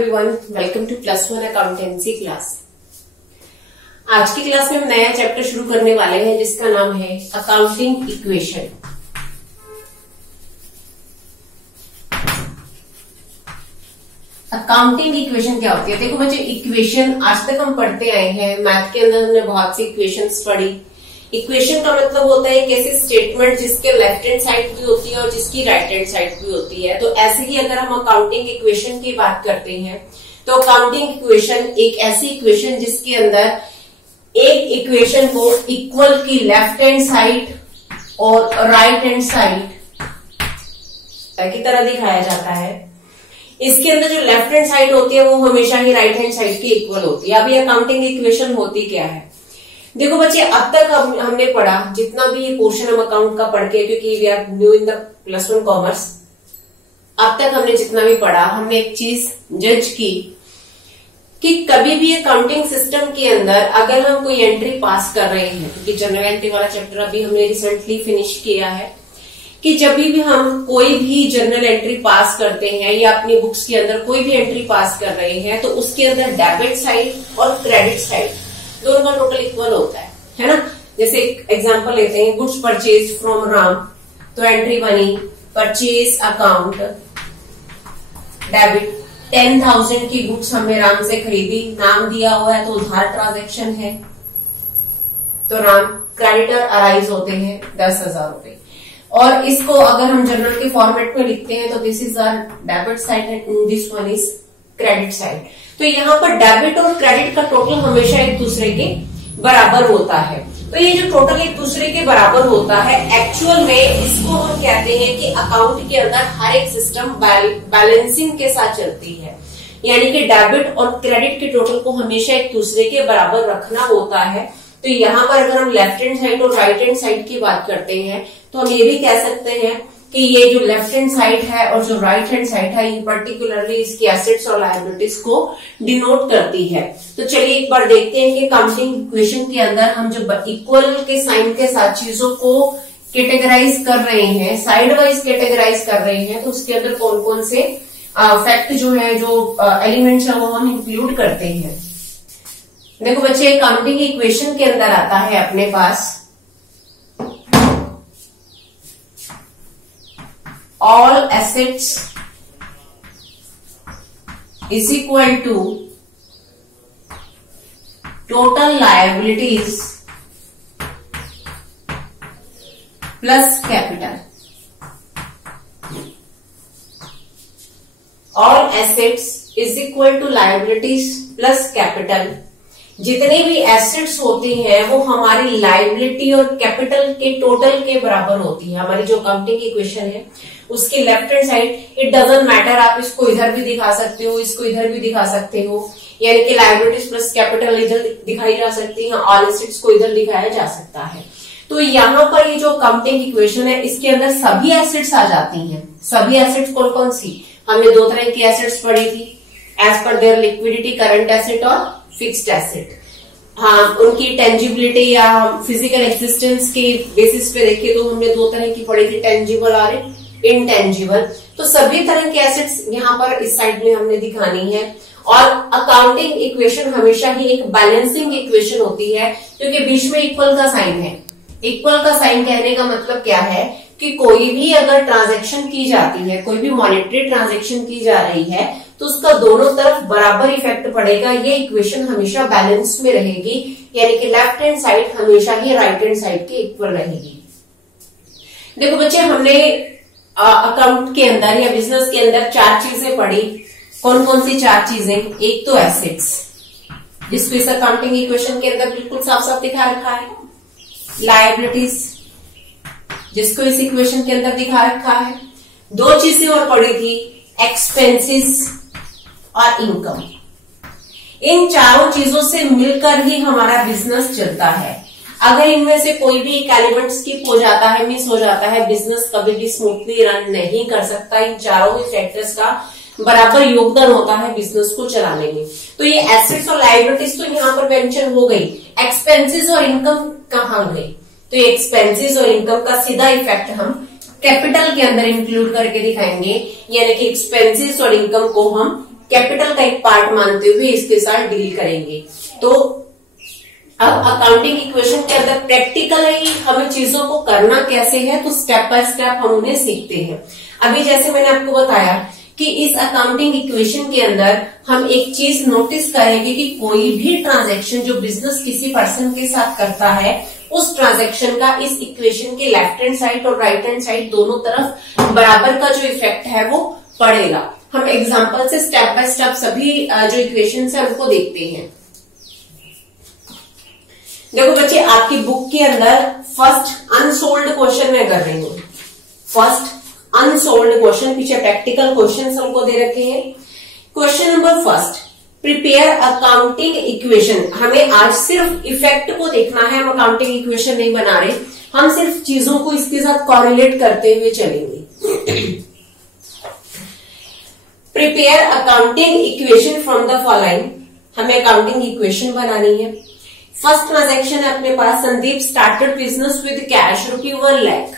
Everyone, welcome to +1 accountancy class. आज की class में हम नया चैप्टर शुरू करने वाले हैं जिसका नाम है अकाउंटिंग इक्वेशन। अकाउंटिंग इक्वेशन क्या होती है? देखो बच्चे, इक्वेशन आज तक हम पढ़ते आए हैं। मैथ के अंदर हमने बहुत सी इक्वेशंस पढ़ी। इक्वेशन का मतलब होता है एक ऐसी स्टेटमेंट जिसके लेफ्ट हैंड साइड भी होती है और जिसकी राइट हैंड साइड भी होती है। तो ऐसे ही अगर हम अकाउंटिंग इक्वेशन की बात करते हैं तो अकाउंटिंग इक्वेशन एक ऐसी इक्वेशन जिसके अंदर एक इक्वेशन को इक्वल की लेफ्ट हैंड साइड और राइट हैंड साइड की तरह दिखाया जाता है। इसके अंदर जो लेफ्ट हैंड साइड होती है वो हमेशा ही राइट हैंड साइड की इक्वल होती है। अब ये अकाउंटिंग इक्वेशन होती क्या है? देखो बच्चे, अब तक हमने पढ़ा जितना भी ये पोर्शन हम अकाउंट का पढ़ के, क्योंकि we are new in the +1 commerce, अब तक हमने जितना भी पढ़ा हमने एक चीज जज की कि कभी भी अकाउंटिंग सिस्टम के अंदर अगर हम कोई एंट्री पास कर रहे हैं, क्योंकि जनरल एंट्री वाला चैप्टर अभी हमने रिसेंटली फिनिश किया है, कि जब भी हम कोई भी जर्नल एंट्री पास करते हैं या अपनी बुक्स के अंदर कोई भी एंट्री पास कर रहे हैं तो उसके अंदर डेबिट साइड और क्रेडिट साइड दोनों का टोटल इक्वल होता है ना। जैसे एक एग्जांपल लेते हैं, गुड्स परचेज फ्रॉम राम, तो एंट्री बनी परचेज अकाउंट डेबिट। 10,000 की गुड्स हमने राम से खरीदी, नाम दिया हुआ है तो उधार ट्रांजैक्शन है, तो राम क्रेडिटर अराइज होते हैं 10,000 रुपए। और इसको अगर हम जर्नल के फॉर्मेट में लिखते हैं तो this is our debit side and this one is credit side. तो यहाँ पर डेबिट और क्रेडिट का टोटल हमेशा एक दूसरे के बराबर होता है। तो ये जो टोटल एक दूसरे के बराबर होता है, एक्चुअल में इसको हम कहते हैं कि अकाउंट के अंदर हर एक सिस्टम बैलेंसिंग के साथ चलती है, यानी कि डेबिट और क्रेडिट के टोटल को हमेशा एक दूसरे के बराबर रखना होता है। तो यहाँ पर अगर हम लेफ्ट हैंड साइड और राइट हैंड साइड की बात करते हैं तो हम ये भी कह सकते हैं कि ये जो लेफ्ट हैंड साइड है और जो राइट हैंड साइड है ये पर्टिकुलरली इसकी एसेट्स और लायबिलिटीज को डिनोट करती है। तो चलिए एक बार देखते हैं कि अकाउंटिंग इक्वेशन के अंदर हम जो इक्वल के साइन के साथ चीजों को कैटेगराइज कर रहे हैं, साइड वाइज कैटेगराइज कर रहे हैं, तो उसके अंदर कौन कौन से फैक्ट जो है, जो एलिमेंट्स है वो हम इंक्लूड करते हैं। देखो बच्चे, अकाउंटिंग इक्वेशन के अंदर आता है अपने पास all assets is equal to total liabilities plus capital। all assets is equal to liabilities plus capital। जितने भी एसेट्स होते हैं वो हमारी लायबिलिटी और कैपिटल के टोटल के बराबर होती है। हमारी जो अकाउंटिंग इक्वेशन है उसकी left hand side, it doesn't matter, आप इसको इधर भी दिखा सकते हो, इसको इधर भी दिखा सकते हो, यानी कि लायबिलिटीज प्लस कैपिटल इधर दिखाई जा सकती है, ऑल एसेट्स को इधर दिखाया जा सकता है। तो यहाँ पर ये जो अकाउंटिंग इक्वेशन है इसके अंदर सभी एसेट्स आ जाती हैं। सभी एसेट्स कौन कौन सी? हमने दो तरह की एसेट्स पढ़ी थी, एज पर देयर लिक्विडिटी, करंट एसेट और फिक्स्ड एसेट। हाँ, उनकी टेंजिबिलिटी या फिजिकल एक्सिस्टेंस के बेसिस पे देखें तो हमने दो तरह की पढ़ी थी, टेंजिबल और इनटेंजिबल। तो सभी तरह के एसेट्स यहाँ पर इस साइड में हमने दिखानी है। और अकाउंटिंग इक्वेशन हमेशा ही एक बैलेंसिंग इक्वेशन होती है, क्योंकि बीच में इक्वल का साइन है। इक्वल का साइन कहने का मतलब क्या है कि कोई भी अगर ट्रांजैक्शन की जाती है, कोई भी मॉनेटरी ट्रांजैक्शन की जा रही है तो उसका दोनों तरफ बराबर इफेक्ट पड़ेगा। ये इक्वेशन हमेशा बैलेंस में रहेगी, यानी कि लेफ्ट हैंड साइड हमेशा ही राइट हैंड साइड के इक्वल रहेगी। देखो बच्चे, हमने अकाउंट के अंदर या बिजनेस के अंदर चार चीजें पढ़ी। कौन कौन सी चार चीजें? एक तो एसेट्स, जिसको इस अकाउंटिंग इक्वेशन के अंदर बिल्कुल साफ साफ दिखा रखा है। लायबिलिटीज, जिसको इस इक्वेशन के अंदर दिखा रखा है। दो चीजें और पढ़ी थी, एक्सपेंसेस और इनकम। इन चारों चीजों से मिलकर ही हमारा बिजनेस चलता है। अगर इनमें से कोई भी एक एलिमेंट स्किप हो जाता है, मिस हो जाता है, बिजनेस कभी भी स्मूथली रन नहीं कर सकता। इन चारों ही फैक्टर्स का बराबर योगदान होता है बिजनेस को चलाने में। तो ये एसेट्स और लायबिलिटीज तो यहाँ पर मेंशन हो गई, एक्सपेंसेस और इनकम कहाँ गई? तो ये एक्सपेंसेस और इनकम का सीधा इफेक्ट हम कैपिटल के अंदर इंक्लूड करके दिखाएंगे, यानी कि एक्सपेंसेस और इनकम को हम कैपिटल का एक पार्ट मानते हुए इसके साथ डील करेंगे। तो अब अकाउंटिंग इक्वेशन के अंदर प्रैक्टिकली हमें चीजों को करना कैसे है, तो स्टेप बाय स्टेप हम उन्हें सीखते हैं। अभी जैसे मैंने आपको बताया कि इस अकाउंटिंग इक्वेशन के अंदर हम एक चीज नोटिस करेंगे कि कोई भी ट्रांजैक्शन जो बिजनेस किसी पर्सन के साथ करता है, उस ट्रांजैक्शन का इस इक्वेशन के लेफ्ट हैंड साइड और राइट हैंड साइड दोनों तरफ बराबर का जो इफेक्ट है वो पड़ेगा। हम एग्जांपल से स्टेप बाय स्टेप सभी जो इक्वेशंस है उनको देखते हैं। देखो बच्चे, आपकी बुक के अंदर फर्स्ट अनसोल्ड क्वेश्चन मैं कर रही हूं। फर्स्ट अनसोल्ड क्वेश्चन, पीछे प्रैक्टिकल क्वेश्चन हमको दे रखे हैं। Question number first, prepare accounting equation. हमें आज सिर्फ इफेक्ट को देखना है, हम अकाउंटिंग इक्वेशन नहीं बना रहे, हम सिर्फ चीजों को इसके साथ कॉरिलेट करते हुए चलेंगे। Prepare accounting equation from the following. हमें अकाउंटिंग इक्वेशन बनानी है। फर्स्ट ट्रांजैक्शन है अपने पास, Sandeep started business with cash ₹1 lakh.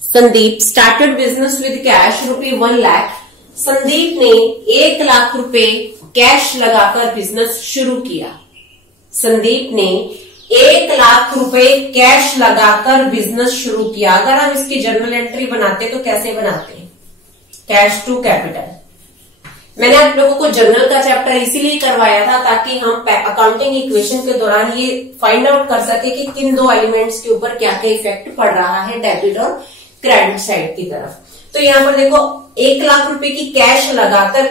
Sandeep started business with cash ₹1 lakh. Sandeep ने 1 लाख रुपए कैश लगाकर बिजनेस शुरू किया। संदीप ने 1 लाख रुपए कैश लगाकर बिजनेस शुरू किया। अगर हम इसकी जर्नल एंट्री बनाते तो कैसे बनाते? Cash to capital. मैंने आप लोगों को जर्नल का चैप्टर इसीलिए करवाया था ताकि हम अकाउंटिंग इक्वेशन के दौरान ये फाइंड आउट कर सके कि किन दो एलिमेंट्स के ऊपर क्या क्या इफेक्ट पड़ रहा है, डेबिट और क्रेडिट साइड की तरफ। तो यहां पर देखो 1 लाख रुपए की कैश लगाकर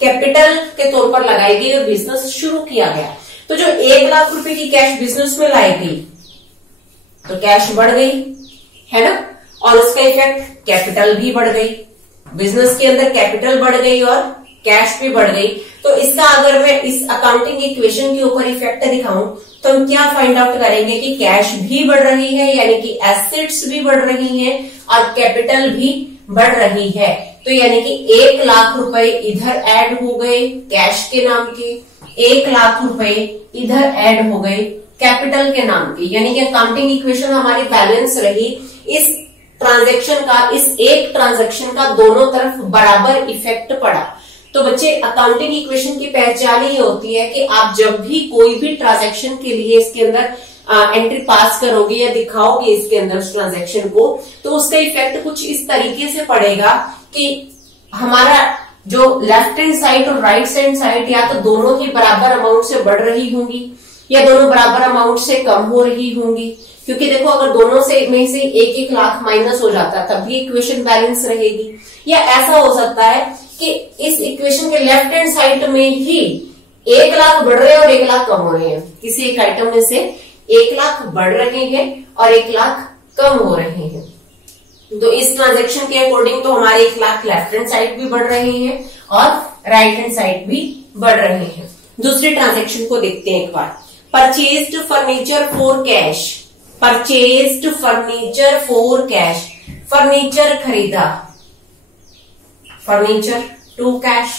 कैपिटल के तौर पर लगाई गई और बिजनेस शुरू किया गया। तो जो 1 लाख रुपए की कैश बिजनेस में लाई गई तो कैश बढ़ गई, है ना, और उसका इफेक्ट कैपिटल भी बढ़ गई। बिजनेस के अंदर कैपिटल बढ़ गई और कैश भी बढ़ गई। तो इसका अगर मैं इस अकाउंटिंग इक्वेशन के ऊपर इफेक्ट दिखाऊं तो हम क्या फाइंड आउट करेंगे कि कैश भी बढ़ रही है, यानी कि एसेट्स भी बढ़ रही हैं और कैपिटल भी बढ़ रही है। तो यानी कि 1 लाख रुपए इधर ऐड हो गए कैश के नाम के, 1 लाख रुपए इधर ऐड हो गए कैपिटल के नाम के, यानी कि अकाउंटिंग इक्वेशन हमारी बैलेंस रही। इस ट्रांजैक्शन का, इस एक ट्रांजैक्शन का दोनों तरफ बराबर इफेक्ट पड़ा। तो बच्चे, अकाउंटिंग इक्वेशन की पहचान ये होती है कि आप जब भी कोई भी ट्रांजैक्शन के लिए इसके अंदर एंट्री पास करोगे या दिखाओगे इसके अंदर उस ट्रांजैक्शन को, तो उसका इफेक्ट कुछ इस तरीके से पड़ेगा कि हमारा जो लेफ्ट हैंड साइड और राइट हैंड साइड या तो दोनों ही बराबर अमाउंट से बढ़ रही होंगी या दोनों बराबर अमाउंट से कम हो रही होंगी। क्योंकि देखो, अगर दोनों से में से 1-1 लाख माइनस हो जाता तब भी इक्वेशन बैलेंस रहेगी। या ऐसा हो सकता है कि इस इक्वेशन के लेफ्ट हैंड साइड में ही 1 लाख बढ़ रहे हैं और 1 लाख कम हो रहे हैं। किसी एक आइटम में से 1 लाख बढ़ रहे हैं और 1 लाख कम हो रहे हैं। तो इस ट्रांजैक्शन के अकॉर्डिंग तो हमारे 1 लाख लेफ्ट हैंड साइड भी बढ़ रहे हैं और राइट हैंड साइड भी बढ़ रहे हैं। दूसरी ट्रांजैक्शन को देखते हैं एक बार। Purchased furniture for cash. Purchased furniture for cash. Furniture खरीदा, furniture to cash.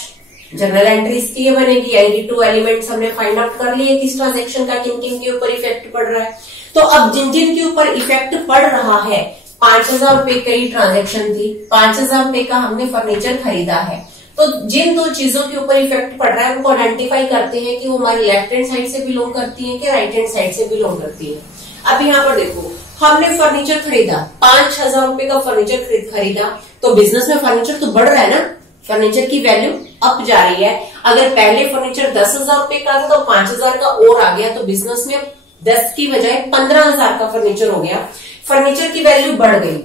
Journal entries की ये बनेगी, यानी कि 2 एलिमेंट्स हमने फाइंड आउट कर लिए किस ट्रांजैक्शन का किन किन के ऊपर इफेक्ट पड़ रहा है। तो अब जिन जिन के ऊपर इफेक्ट पड़ रहा है, 5,000 रुपए की ट्रांजैक्शन थी, 5,000 रुपए का हमने फर्नीचर खरीदा है। तो जिन 2 चीजों के ऊपर इफेक्ट पड़ रहा है उनको आइडेंटिफाई करते हैं कि वो हमारे लेफ्ट हैंड साइड से बिलोंग करती है कि राइट हैंड साइड से बिलोंग करती है। अब यहाँ पर देखो, हमने फर्नीचर खरीदा, 5,000 रुपए का फर्नीचर खरीदा, तो बिजनेस में फर्नीचर तो बढ़ रहा है ना, फर्नीचर की वैल्यू अप जा रही है। अगर पहले फर्नीचर 10,000 रुपए का था तो 5,000 का और आ गया, तो बिजनेस में 10 की बजाय 15,000 का फर्नीचर हो गया। फर्नीचर की वैल्यू बढ़ गई,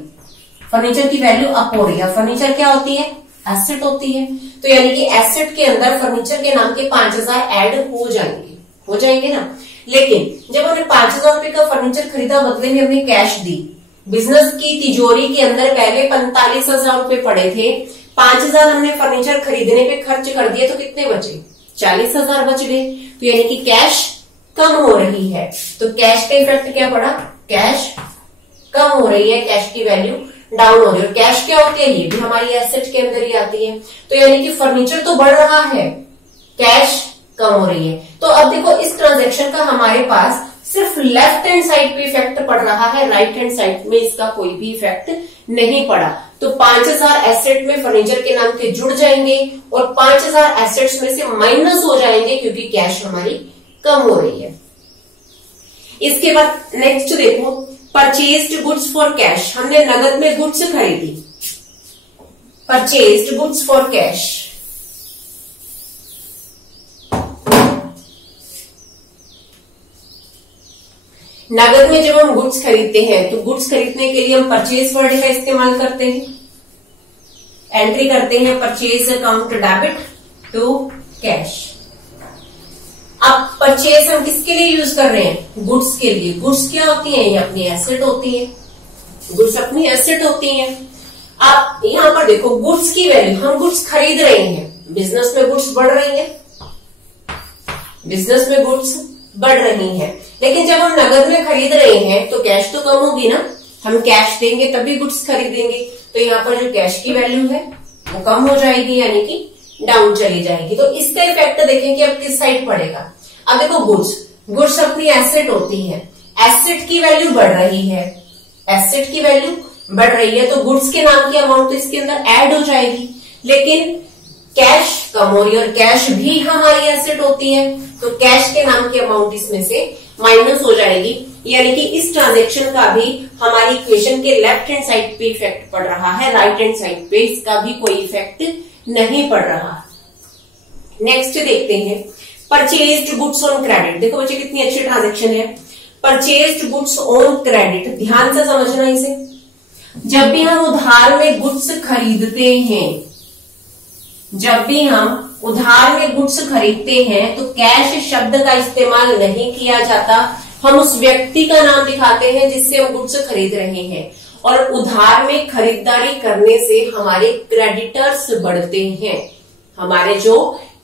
फर्नीचर की वैल्यू अप हो रही है। फर्नीचर क्या होती है? एसेट होती है। तो यानी कि एसेट के अंदर फर्नीचर के नाम के 5,000 ऐड हो जाएंगे ना। लेकिन जब हमने 5,000 रुपए का फर्नीचर खरीदा, बदले में हमने कैश दी। बिजनेस की तिजोरी के अंदर पहले 45,000 रुपए पड़े थे, 5,000 हमने फर्नीचर खरीदने पे खर्च कर दिए, तो कितने बचे? 40,000 बच गए। तो यानी कि कैश कम हो रही है। तो कैश का इफेक्ट क्या पड़ा? कैश कम हो रही है, कैश की वैल्यू डाउन हो रही है। कैश क्या होती है? ये भी हमारी एसेट के अंदर ही आती है। तो यानी कि फर्नीचर तो बढ़ रहा है, कैश कम हो रही है। तो अब देखो, इस ट्रांजैक्शन का हमारे पास सिर्फ लेफ्ट हैंड साइड पे इफेक्ट पड़ रहा है, राइट हैंड साइड में इसका कोई भी इफेक्ट नहीं पड़ा। तो 5000 एसेट में फर्नीचर के नाम के जुड़ जाएंगे और 5000 एसेट्स में से माइनस हो जाएंगे क्योंकि कैश हमारी कम हो रही है। इसके बाद नेक्स्ट देखो, परचेज्ड गुड्स फॉर कैश, हमने नगद में गुड्स खरीदी, परचेज्ड गुड्स फॉर कैश। नगद में जब हम गुड्स खरीदते हैं तो गुड्स खरीदने के लिए हम परचेज वर्ड का इस्तेमाल करते हैं, एंट्री करते हैं purchase account debit to cash. अब परचेज हम किसके लिए यूज कर रहे हैं? गुड्स के लिए। गुड्स क्या होती हैं? ये अपनी एसेट होती है, गुड्स अपनी एसेट होती हैं। आप यहां पर देखो गुड्स की वैल्यू, हम गुड्स खरीद रहे हैं, बिजनेस में गुड्स बढ़ रही है, बिजनेस में गुड्स बढ़ रही है, लेकिन जब हम नगद में खरीद रहे हैं तो कैश तो कम होगी ना, हम कैश देंगे तभी गुड्स खरीदेंगे, तो यहाँ पर जो कैश की वैल्यू है वो कम हो जाएगी, यानी कि डाउन चली जाएगी। तो इसका इफेक्ट देखें कि अब किस साइड पड़ेगा। अब देखो गुड्स अपनी एसेट होती है, एसेट की वैल्यू बढ़ रही है, एसेट की वैल्यू बढ़ रही है, तो गुड्स के नाम की अमाउंट तो इसके अंदर ऐड हो जाएगी, लेकिन कैश कम हो रही है और कैश भी हमारी एसेट होती है, तो कैश के नाम की अमाउंट इसमें से माइनस हो जाएगी, यानी कि इस ट्रांजेक्शन का भी हमारी इक्वेशन के लेफ्ट हैंड साइड पे इफेक्ट पड़ रहा है, राइट हैंड साइड पे इसका भी कोई इफेक्ट नहीं पड़ रहा। नेक्स्ट देखते हैं परचेज्ड गुड्स ऑन क्रेडिट। देखो बच्चे कितनी अच्छी ट्रांजेक्शन है, परचेज्ड गुड्स ऑन क्रेडिट। ध्यान से समझना इसे, जब भी हम उधार में गुड्स खरीदते हैं, जब भी हम उधार में गुड्स खरीदते हैं तो कैश शब्द का इस्तेमाल नहीं किया जाता, हम उस व्यक्ति का नाम दिखाते हैं जिससे हम गुड्स खरीद रहे हैं, और उधार में खरीदारी करने से हमारे क्रेडिटर्स बढ़ते हैं, हमारे जो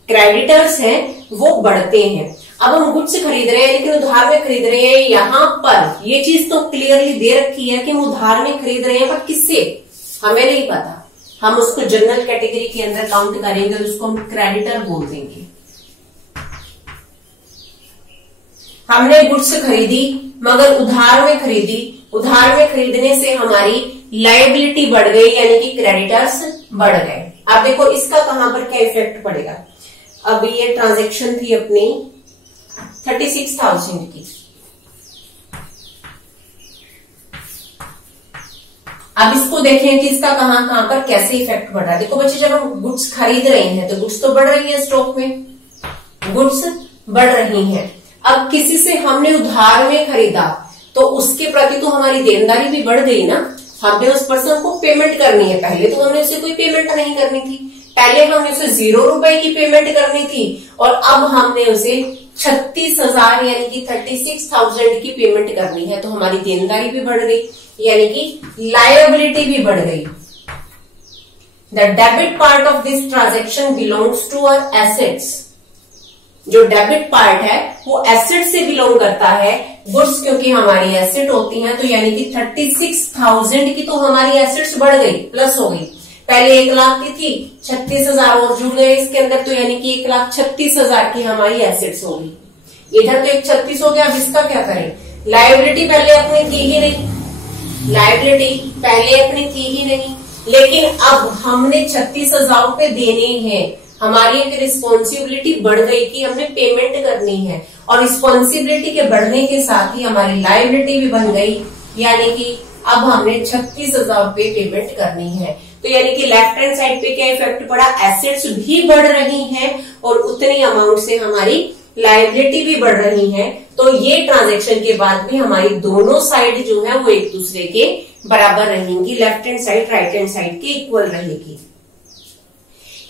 क्रेडिटर्स हैं वो बढ़ते हैं। अब हम गुड्स खरीद रहे हैं लेकिन उधार में खरीद रहे हैं, यहां पर ये चीज तो क्लियरली दे रखी है कि हम उधार में खरीद रहे हैं, पर किससे हमें नहीं पता, हम उसको जनरल कैटेगरी के अंदर काउंट करेंगे तो उसको हम क्रेडिटर बोल देंगे। हमने गुड्स खरीदी मगर उधार में खरीदी, उधार में खरीदने से हमारी लायबिलिटी बढ़ गई, यानी कि क्रेडिटर्स बढ़ गए। अब देखो इसका कहां पर क्या इफेक्ट पड़ेगा। अब ये ट्रांजैक्शन थी अपनी 36,000 की, अब इसको देखें कि इसका कहां पर कैसे इफेक्ट पड़ रहा है। देखो बच्चे जब हम गुड्स खरीद रहे हैं तो गुड्स तो बढ़ रही है, स्टॉक में गुड्स बढ़ रही हैं। अब किसी से हमने उधार में खरीदा तो उसके प्रति तो हमारी देनदारी भी बढ़ गई ना, हमने उस पर्सन को पेमेंट करनी है। पहले तो हमने उसे कोई पेमेंट नहीं करनी थी, पहले हमने उसे 0 रुपए की पेमेंट करनी थी, और अब हमने उसे 36,000 यानी कि 36,000 की पेमेंट करनी है, तो हमारी देनदारी भी बढ़ गई, यानी कि लायबिलिटी भी बढ़ गई। The debit part of this transaction belongs to our assets. जो डेबिट पार्ट है वो एसेट से बिलोंग करता है, गुड्स क्योंकि हमारी एसेट होती हैं, तो यानी कि 36,000 की तो हमारी एसेट्स बढ़ गई, प्लस हो गई। पहले 1 लाख की थी, 36,000 और जुड़ गए इसके अंदर, तो यानी कि 1,36,000 की हमारी एसेट्स होगी। इधर तो 136 हो गया, अब इसका क्या करें। लायबिलिटी पहले अपनी थी ही नहीं, लायबिलिटी पहले अपनी थी ही नहीं, लेकिन अब हमने 36,000 रुपए देने हैं, हमारी एक रिस्पॉन्सिबिलिटी बढ़ गई कि हमने पेमेंट करनी है, और रिस्पॉन्सिबिलिटी के बढ़ने के साथ ही हमारी लायबिलिटी भी बन गई, यानी कि अब हमने 36,000 रुपए पेमेंट करनी है। तो यानी कि लेफ्ट हैंड साइड पे क्या इफेक्ट पड़ा, एसेट्स भी बढ़ रही हैं और उतनी अमाउंट से हमारी लायबिलिटी भी बढ़ रही है। तो ये ट्रांजैक्शन के बाद भी हमारी दोनों साइड जो है वो एक दूसरे के बराबर रहेंगी, left hand side right hand side के इक्वल रहेगी।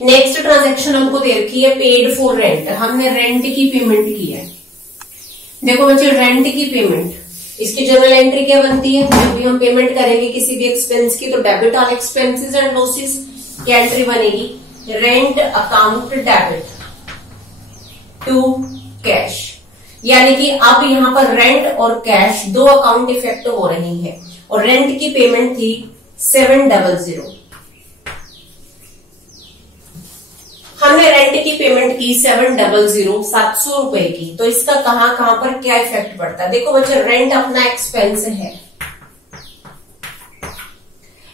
नेक्स्ट ट्रांजैक्शन हमको दे रखी है पेड फॉर रेंट, हमने रेंट की पेमेंट की है। देखो बच्चे रेंट की पेमेंट, इसकी जनरल एंट्री क्या बनती है, जब भी हम पेमेंट करेंगे किसी भी एक्सपेंस की तो debit on expenses and losses की एंट्री बनेगी, rent account debit to cash, यानी कि अब यहाँ पर रेंट और कैश दो अकाउंट इफेक्ट हो रही है, और रेंट की पेमेंट थी 700, हमने रेंट की पेमेंट की 700 700 रुपए की, तो इसका कहां पर क्या इफेक्ट पड़ता है। देखो बच्चे रेंट अपना एक्सपेंस है,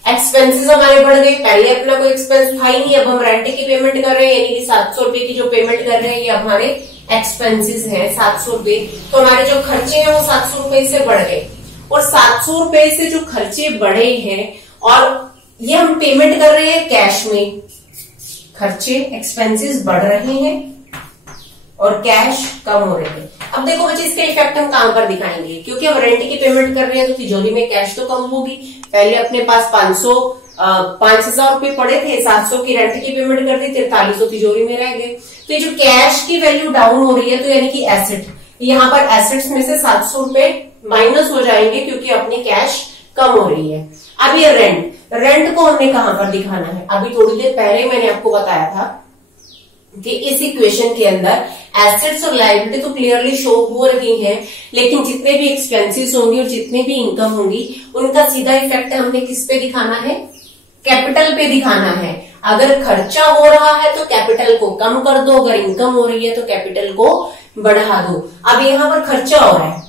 एक्सपेंसेस हमारे बढ़ गए, पहले अपना कोई एक्सपेंस था ही नहीं, अब हम रेंट की पेमेंट कर रहे हैं, यानी कि 700 रुपए की जो पेमेंट कर रहे हैं ये हमारे एक्सपेंसेस हैं 700 रुपए। तो हमारे जो खर्चे हैं वो 700 रुपए से बढ़ गए, और 700 रुपए से जो खर्चे बढ़े हैं और ये हम पेमेंट कर रहे हैं कैश में, खर्चे एक्सपेंसेस बढ़ रहे हैं और कैश कम हो रहे हैं। अब देखो बच्चे इसका इफेक्ट हम कहां पर दिखाएंगे, क्योंकि हम रेंट की पेमेंट कर रहे हैं तो तिजोरी में कैश तो कम होगी। पहले अपने पास 5,000 रुपए पड़े थे, 700 की रेंट की पेमेंट कर दी, 4300 तिजोरी में रह गए। तो ये जो कैश की वैल्यू डाउन हो रही है, तो यानी कि एसेट, यहाँ पर एसेट्स में से 700 रुपए माइनस हो जाएंगे क्योंकि अपनी कैश कम हो रही है। अब ये रेंट को हमने कहां पर दिखाना है, अभी थोड़ी देर पहले मैंने आपको बताया था कि इस इक्वेशन के अंदर एसेट्स और लायबिलिटी तो क्लियरली शो हो रही हैं, लेकिन जितने भी एक्सपेंसेस होंगे और जितने भी इनकम होंगी उनका सीधा इफेक्ट हमने किस पे दिखाना है, कैपिटल पे दिखाना है। अगर खर्चा हो रहा है तो कैपिटल को कम कर दो, अगर इनकम हो रही है तो कैपिटल को बढ़ा दो। अब यहाँ पर खर्चा हो रहा है,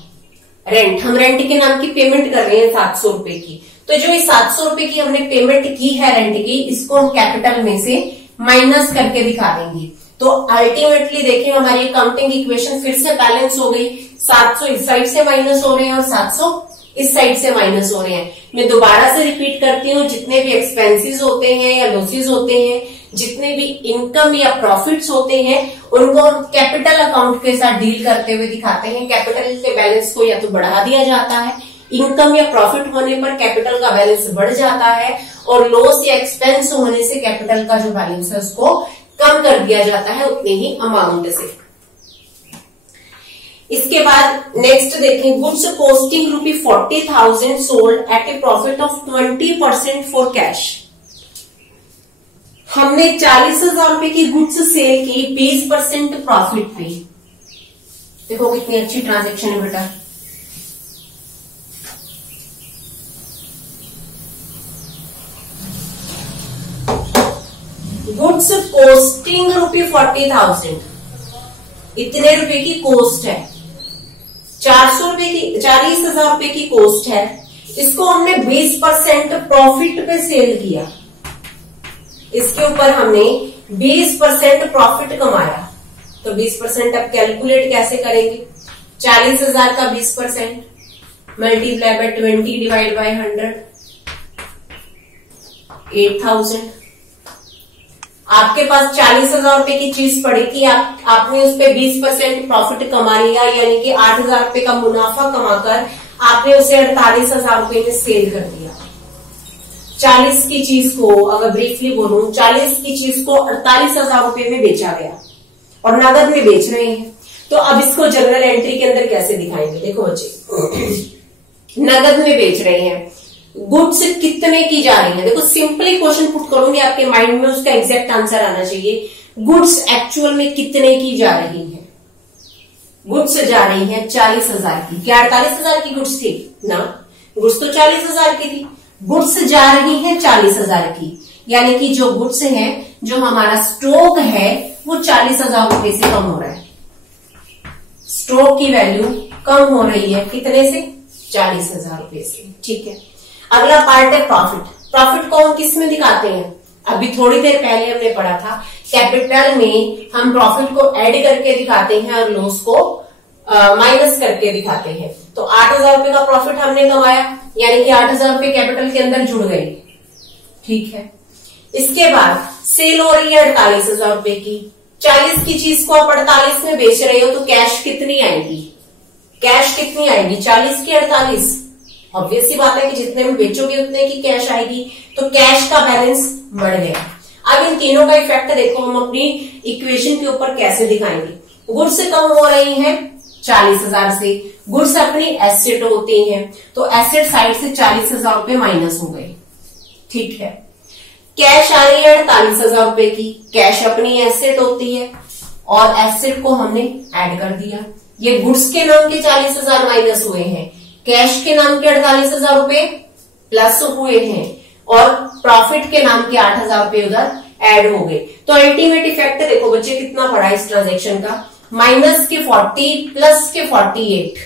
रेंट, हम रेंट के नाम की पेमेंट कर रहे हैं 700 रुपए की, तो जो ये 700 रुपए की हमने पेमेंट की है रेंट की, इसको हम कैपिटल में से माइनस करके दिखा देंगे। तो अल्टीमेटली देखें हमारी अकाउंटिंग इक्वेशन फिर से बैलेंस हो गई, 700 इस साइड से माइनस हो रहे हैं और 700 इस साइड से माइनस हो रहे हैं। मैं दोबारा से रिपीट करती हूँ, जितने भी एक्सपेंसेस होते हैं या लॉसेस होते हैं, जितने भी इनकम या प्रॉफिट्स होते हैं, उनको हम कैपिटल अकाउंट के साथ डील करते हुए दिखाते हैं। कैपिटल के बैलेंस को या तो बढ़ा दिया जाता है, इनकम या प्रॉफिट होने पर कैपिटल का बैलेंस बढ़ जाता है, और लॉस या एक्सपेंस होने से कैपिटल का जो बैलेंस है उसको कम कर दिया जाता है उतने ही अमाउंट से। इसके बाद नेक्स्ट देखें, goods costing ₹40,000 sold at A profit of 20% for cash. हमने 40,000 रुपए की गुड्स सेल की 20% प्रॉफिट पे। देखो कितनी अच्छी ट्रांजैक्शन है बेटा। गुड्स कॉस्टिंग ₹40,000, इतने रुपए की कॉस्ट है, 40,000 रुपए की कॉस्ट है, इसको हमने 20% प्रॉफिट पे सेल किया, इसके ऊपर हमने 20% प्रॉफिट कमाया। तो 20% अब कैलकुलेट कैसे करेंगे, 40,000 का 20% मल्टीप्लाई बाय 20 डिवाइड बाय 100, 8,000। आपके पास 40,000 रुपए की चीज पड़ी थी, आपने उस पे 20% प्रॉफिट कमा लिया, यानी कि 8,000 रुपए का मुनाफा कमाकर आपने उसे 48,000 रुपए में सेल कर दिया। 40 की चीज को, अगर ब्रीफली बोलूं, 40 की चीज को 48,000 रुपए में बेचा गया और नगद में बेच रहे हैं। तो अब इसको जनरल एंट्री के अंदर कैसे दिखाएंगे, देखो बच्चे, नगद में बेच रहे हैं, गुड्स कितने की जा रही है। देखो सिंपली क्वेश्चन पुट करूंगी, आपके माइंड में उसका एग्जैक्ट आंसर आना चाहिए। गुड्स एक्चुअल में कितने की जा रही है, गुड्स जा रही है 40,000 की। क्या 48,000 की गुड्स थी ना, गुड्स तो 40,000 की थी, गुड्स जा रही है 40,000 की, यानी कि जो गुड्स है, जो हमारा स्टॉक है वो 40,000 रुपए से कम हो रहा है। स्टॉक की वैल्यू कम हो रही है, कितने से, 40,000 रुपए से। ठीक है, अगला पार्ट है प्रॉफिट। प्रॉफिट को हम किस में दिखाते हैं, अभी थोड़ी देर पहले हमने पढ़ा था, कैपिटल में हम प्रॉफिट को ऐड करके दिखाते हैं और लॉस को माइनस करके दिखाते हैं। तो 8,000 रुपए का प्रॉफिट हमने कमाया, यानी कि 8,000 रुपए कैपिटल के अंदर जुड़ गए। ठीक है, इसके बाद सेल हो रही है 48,000 रुपए की, 40 की चीज को आप 48 में बेच रहे हो, तो कैश कितनी आएगी, कैश कितनी आएगी, 40 की 48। ऑब्वियस सी बात है कि जितने में बेचोगे उतने की कैश आएगी, तो कैश का बैलेंस बढ़ गया। अब इन तीनों का इफेक्ट देखो हम अपनी इक्वेशन के ऊपर कैसे दिखाएंगे। गुड्स कम हो रही हैं 40,000 से, गुड्स अपनी एसेट होती हैं, तो एसेट साइड से 40,000 रुपए माइनस हो गए। ठीक है, कैश आ रही है 48,000 रुपए की, कैश अपनी एसेट होती है और एसेट को हमने ऐड कर दिया। ये गुड्स के नाम के 40,000 माइनस हुए हैं, कैश के नाम के 48,000 रुपए प्लस हुए हैं और प्रॉफिट के नाम के 8,000 रुपए उधर ऐड हो गए। तो अल्टीमेट इफेक्ट देखो बच्चे कितना पड़ा इस ट्रांजेक्शन का, माइनस के 40 प्लस के 48,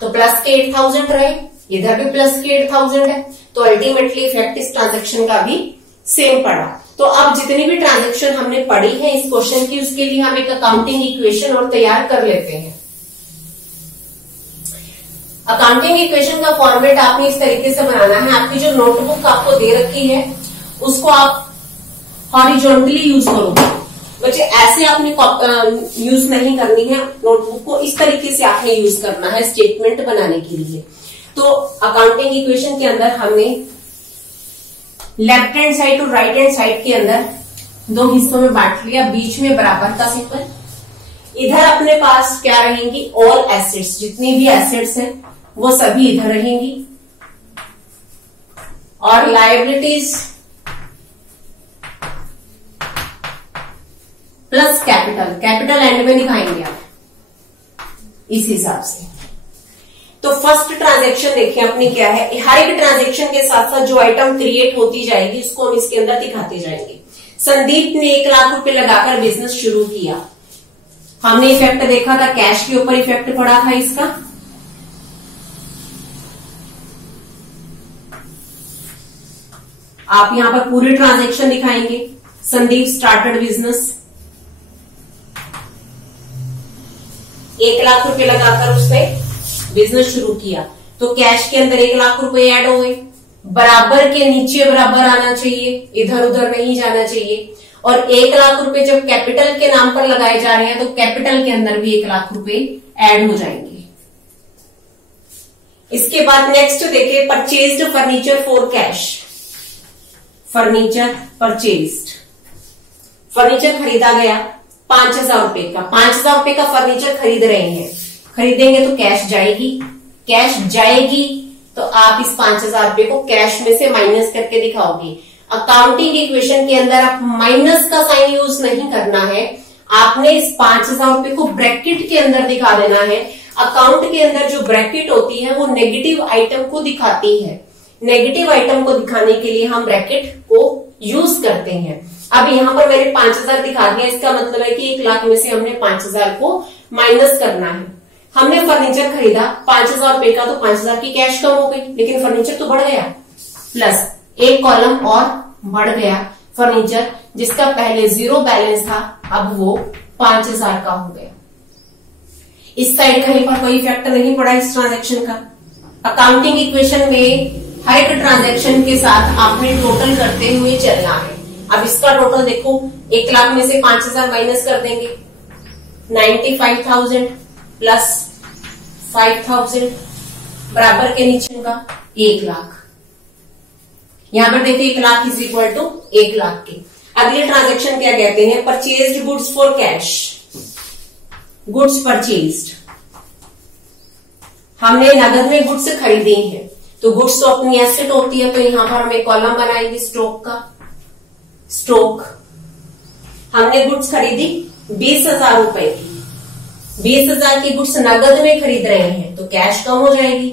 तो प्लस के 8,000 रहे, इधर भी प्लस के 8,000 है, तो अल्टीमेटली इफेक्ट इस ट्रांजेक्शन का भी सेम पड़ा। तो अब जितनी भी ट्रांजेक्शन हमने पढ़ी है इस क्वेश्चन की, उसके लिए हम एक अकाउंटिंग इक्वेशन और तैयार कर लेते हैं। अकाउंटिंग इक्वेशन का फॉर्मेट आपने इस तरीके से बनाना है। आपकी जो नोटबुक आपको दे रखी है उसको आप हॉरिजॉन्टली यूज करोगे बच्चे, ऐसे आपने यूज नहीं करनी है। नोटबुक को इस तरीके से आपने यूज करना है स्टेटमेंट बनाने के लिए। तो अकाउंटिंग इक्वेशन के अंदर हमने लेफ्ट हैंड साइड और राइट हैंड साइड के अंदर दो हिस्सों में बांट लिया, बीच में बराबर का सिंबल। इधर अपने पास क्या रहेंगी, ऑल एसेट्स, जितनी भी एसेट्स हैं वो सभी इधर रहेंगी, और liabilities plus capital, capital and में दिखाएंगे आप इस हिसाब से। तो फर्स्ट ट्रांजैक्शन देखिए अपनी क्या है। हर एक ट्रांजैक्शन के साथ साथ जो आइटम क्रिएट होती जाएगी उसको हम इसके अंदर दिखाते जाएंगे। संदीप ने 1 लाख रुपए लगाकर बिजनेस शुरू किया। हमने इफेक्ट देखा था, कैश के ऊपर इफेक्ट पड़ा था इसका। आप यहां पर पूरी ट्रांजैक्शन दिखाएंगे। संदीप स्टार्टेड बिजनेस, 1 लाख रुपए लगाकर उसने बिजनेस शुरू किया, तो कैश के अंदर 1 लाख रुपए ऐड हो गए। बराबर के नीचे बराबर आना चाहिए, इधर उधर नहीं जाना चाहिए। और 1 लाख रुपए जब कैपिटल के नाम पर लगाए जा रहे हैं तो कैपिटल के अंदर भी 1 लाख रुपए ऐड हो जाएंगे। इसके बाद नेक्स्ट देखिए, purchased furniture for cash. Furniture purchased, furniture खरीदा गया 5,000 रुपए का। 5,000 रुपए का फर्नीचर खरीद रहे हैं, खरीदेंगे तो कैश जाएगी, कैश जाएगी तो आप इस 5,000 रुपए को कैश में से माइनस करके दिखाओगे। अकाउंटिंग इक्वेशन के अंदर आप माइनस का साइन यूज नहीं करना है, आपने इस 5,000 रुपए को ब्रैकेट के अंदर दिखा देना है। अकाउंट के अंदर जो ब्रैकेट होती है वो नेगेटिव आइटम को दिखाती है। नेगेटिव आइटम को दिखाने के लिए हम ब्रैकेट को यूज करते हैं। अब यहां पर मैंने 5,000 दिखा दिया, इसका मतलब है कि 1 लाख में से हमने 5,000 को माइनस करना है। हमने फर्नीचर खरीदा 5,000 रुपए का, तो 5,000 की कैश कम हो गई, लेकिन फर्नीचर तो बढ़ गया, प्लस एक कॉलम और बढ़ गया फर्नीचर, जिसका पहले 0 बैलेंस था अब वो 5,000 का हो गया। इस साइड कहीं पर कोई इफेक्ट नहीं पड़ा इस ट्रांजैक्शन का। अकाउंटिंग इक्वेशन में हर एक ट्रांजैक्शन के साथ आपने टोटल करते हुए चलना है। अब इसका टोटल देखो, 1 लाख में से 5,000 माइनस कर देंगे, 95,000 प्लस 5,000 बराबर के नीचे का 1 लाख। यहां पर देखिए 1 lakh is equal to 1 lakh के। अगले ट्रांजैक्शन क्या कहते हैं, purchased goods for cash. Goods purchased, हमने नगद में गुड्स खरीदे हैं, तो गुड्स तो अपनी एसेट होती है, तो यहां पर हम एक कॉलम बनाएंगे स्टॉक का। स्टॉक, हमने गुड्स खरीदी 20,000 रुपए की, 20,000 की गुड्स नगद में खरीद रहे हैं तो कैश कम हो जाएगी।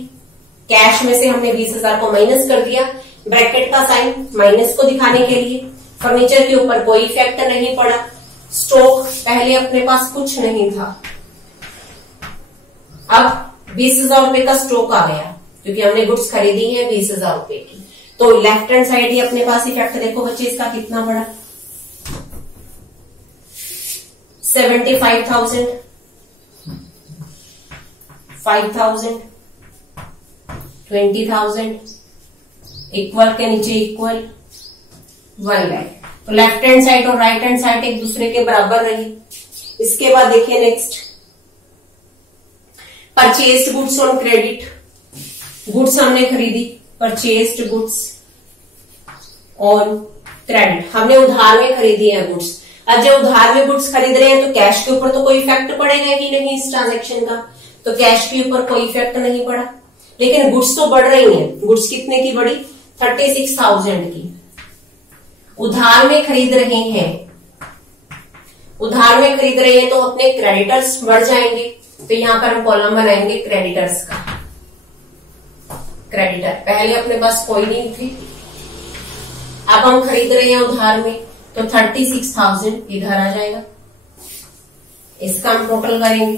कैश में से हमने 20,000 को माइनस कर दिया, ब्रैकेट का साइन माइनस को दिखाने के लिए। फर्नीचर के ऊपर कोई इफेक्ट नहीं पड़ा। स्टॉक, पहले अपने पास कुछ नहीं था, अब 20,000 रुपए का स्टॉक आ गया क्योंकि हमने गुड्स खरीदी है 20,000 रुपए की। तो लेफ्ट हैंड साइड ही अपने पास इफेक्ट देखो बच्चे, इसका कितना बड़ा, 75,000, 5,000, 20,000, इक्वल के नीचे इक्वल, 1 लाख। तो लेफ्ट हैंड साइड और राइट हैंड साइड एक दूसरे के बराबर रही। इसके बाद देखिए next, purchased goods on credit. Goods हमने खरीदी, परचेज्ड गुड्स ऑन क्रेडिट, हमने उधार में खरीदी है गुड्स। अब जब उधार में गुड्स खरीद रहे हैं तो कैश के ऊपर तो कोई इफेक्ट पड़ेगा कि नहीं इस ट्रांजैक्शन का, तो कैश के ऊपर कोई इफेक्ट नहीं पड़ा। लेकिन गुड्स तो बढ़ रही हैं। गुड्स कितने की बढ़ी, 36,000 की। उधार में खरीद रहे हैं, उधार में खरीद रहे हैं तो अपने क्रेडिटर्स बढ़ जाएंगे, तो यहां पर हम कॉलम बनाएंगे क्रेडिटर्स का। क्रेडिटर, पहले अपने पास कोई नहीं थे, अब हम खरीद रहे हैं उधार में, तो 36,000 इधर आ जाएगा। इसका हम टोटल करेंगे,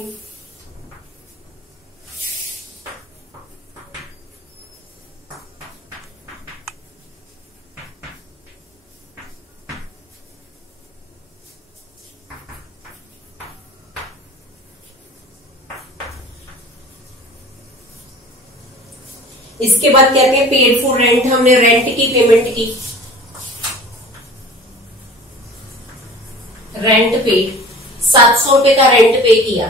इसके बाद कहते हैं पेड फॉर रेंट, हमने रेंट की पेमेंट की, रेंट पेड, 700 रुपए का रेंट पे किया,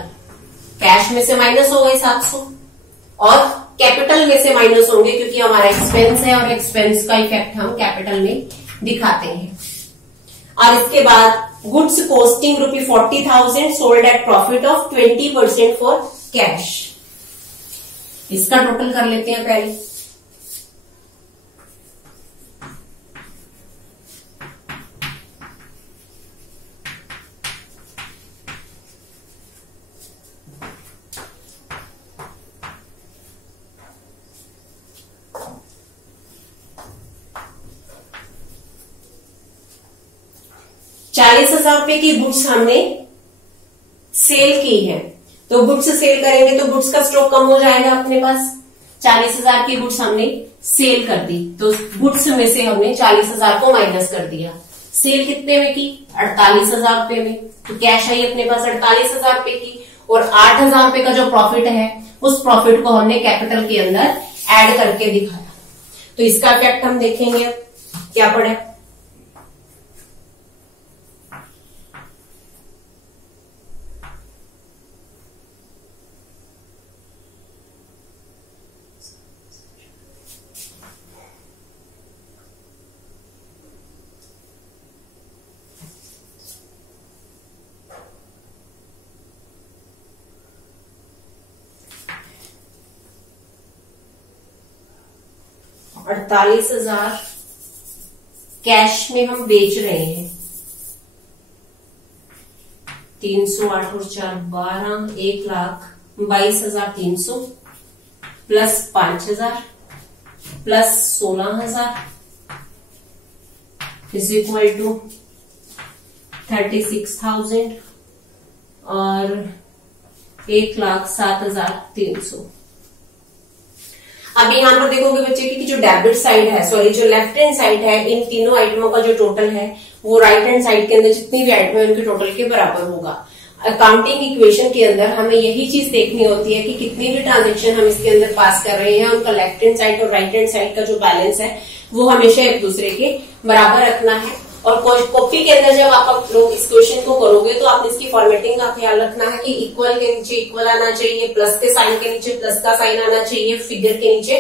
कैश में से माइनस हो गए 700, और कैपिटल में से माइनस होंगे क्योंकि हमारा एक्सपेंस है और एक्सपेंस का इफेक्ट हम कैपिटल में दिखाते हैं। और इसके बाद goods costing ₹40,000 sold at profit of 20% for cash. इसका टोटल कर लेते हैं पहले। ₹40,000 की गुड्स हमने सेल की है, तो गुड्स सेल करेंगे तो गुड्स का स्टॉक कम हो जाएगा अपने पास। 40,000 की गुड्स हमने सेल कर दी, तो गुड्स में से हमने 40,000 को माइनस कर दिया। सेल कितने में की? 48,000 रुपए में, तो कैश आई अपने पास 48,000 रुपए की, और 8,000 रुपए का जो प्रॉफिट है उस प्रॉफिट को हमने कैपिटल के अंदर ऐड करके दिखाया। तो इसका इफेक्ट हम देखेंगे क्या पड़े। ₹48,000 कैश में हम बेच रहे हैं, 308 और 4 12, 1,22,300 plus 5,000 plus 16,000 is equal to 36,000 और 1,07,300। अब यहां पर देखोगे बच्चे की जो डेबिट साइड है, सॉरी जो लेफ्ट हैंड साइड है, इन तीनों आइटमों का जो टोटल है वो राइट हैंड साइड के अंदर जितनी भी आइटम है उनके टोटल के बराबर होगा। अकाउंटिंग इक्वेशन के अंदर हमें यही चीज देखनी होती है कि कितनी भी ट्रांजेक्शन हम इसके अंदर पास कर रहे हैं उनका लेफ्ट हैंड साइड और राइट हैंड साइड का जो बैलेंस है वो हमेशा एक दूसरे के बराबर रखना है। और कॉपी के अंदर जब आप लोग इस क्वेश्चन को करोगे तो आपने इसकी फॉर्मेटिंग का ख्याल रखना है कि इक्वल के नीचे इक्वल आना चाहिए, प्लस के साइन के नीचे प्लस का साइन आना चाहिए, फिगर के नीचे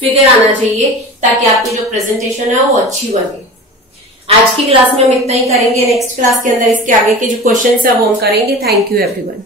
फिगर आना चाहिए, ताकि आपकी जो प्रेजेंटेशन है वो अच्छी बने। आज की क्लास में हम इतना ही करेंगे, नेक्स्ट क्लास के अंदर इसके आगे के जो क्वेश्चन है वो हम करेंगे। Thank you everyone.